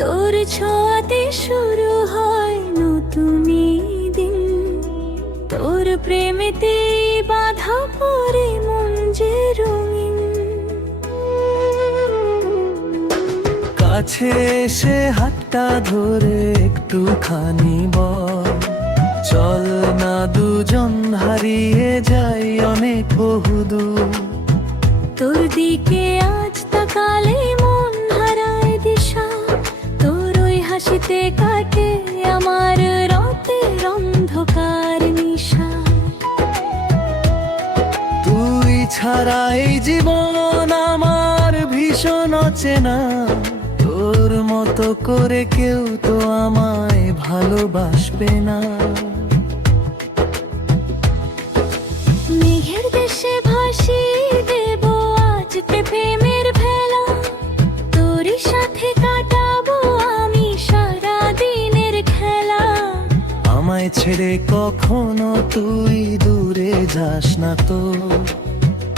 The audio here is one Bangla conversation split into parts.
তোর ছোঁয়াতে শুরু হয় নতুন দিন, তোর প্রেমেতে বাধা পড়ে মন যে রঙিন। কাছে এসে হাতটা ধরে একটুখানি বল, চল না দুজন হারিয়ে যাই অনেক বহুদূর। তোর দিকে আজ তাকালে মন হারায় দিশা, তোর ওই হাসিতে কাটে আমার রাতের অন্ধকার নিশা। তুই ছাড়া এই জীবন আমার ভীষণ অচেনা, তোর মতো করে কেউ তো আমায় ভালোবাসবে না। মেঘের দেশে ভাসিয়ে দেব আজ প্রেমের ভেলা, তোরই সাথে কাটাবো আমি সারা দিনের খেলা। আমায় ছেড়ে কখনো তুই দূরে যাস না তো,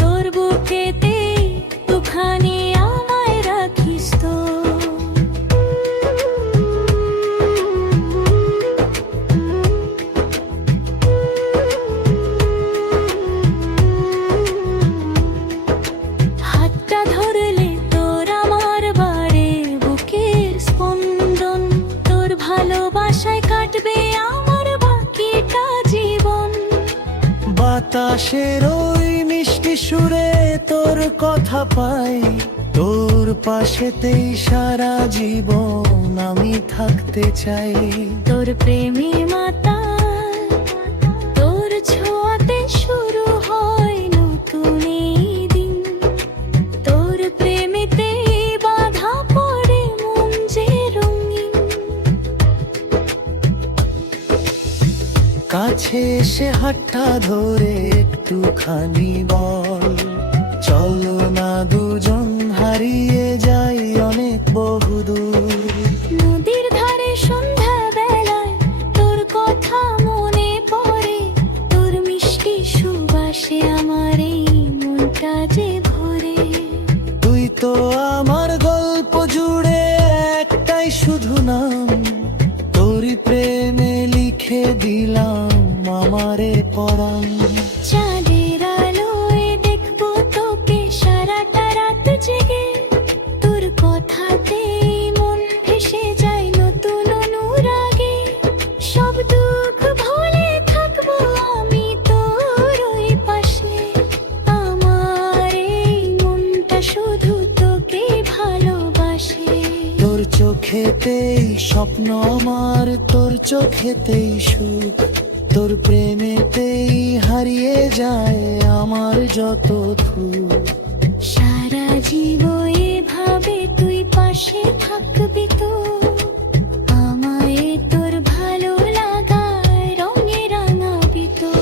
তোর বুকেতে তুখানি আমায় রাখিস তো। হাতটা ধরলে তোর আমার বাড়ে বুকের স্পন্দন, তোর ভালোবাসায় কাটবে আমার বাকিটা জীবন। বাতাসের ওই মিষ্টি সুরে তোর কথা পাই, তোর পাশেতেই সারা জীবন আমি থাকতে চাই। তোর প্রেমে মাতা, তোর ছোঁয়াতে শুরু হয় নতুন দিন, তোর প্রেমেতে বাধা পড়ে মন যে রঙিন। কাছে এসে হাতটা ধরে একটুখানি বল, চলো না দুজন হারিয়ে যাই অনেক বহুদূর। নদীর ধারে সন্ধ্যা বেলায় তোর কথা মনে পড়ে, তোর মিষ্টি সুবাসে আমার এই মনটা যে ভরে। তুই তো আমার গল্প জুড়ে একটাই শুধু নাম, তোরই প্রেমে লিখে দিলাম আমারে পরাণ। চাঁদের আলোয় দেখবো তোকে সারাটা রাত জেগে, তোর কথাতে মন ভেসে যায় নতুন অনুরাগে। সব দুঃখ ভুলে থাকবো আমি তোর ওই পাশে, আমার এই মনটা শুধু তোকে ভালোবাসে। তোর চোখেতেই স্বপ্ন আমার, তোর চোখেতেই সুখ, তোর প্রেমেতেই হারিয়ে যায় আমার যত সুখ। সারা জীবন এভাবে তুই পাশে থাকবি তো, আমায় তোর ভালো লাগায় রঙে রাঙাবি তো।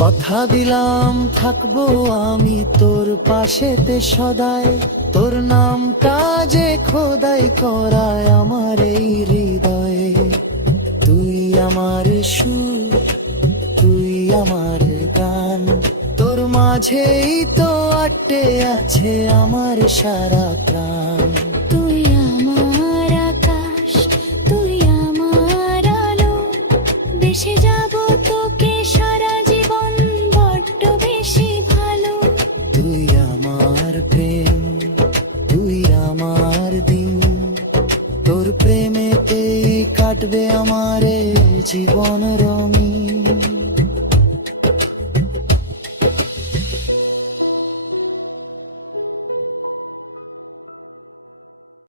কথা দিলাম থাকবো আমি তোর পাশেতে সদাই, তোর নামটা যে খোদাই করায় আমার এই হৃদয়ে। তুই আমার সুর, তুই আমার গান, তোর মাঝেই তো আটে আছে আমার সারা প্রাণ। তুই আমার আকাশ, তুই আমার আলো, বেসে যাব তোকে সারা জীবন বড্ড বেশি ভালো। তুই আমার প্রেম, তুই আমার দিন, তোর প্রেমেতেই কাটবে আমার জীবন রঙিন।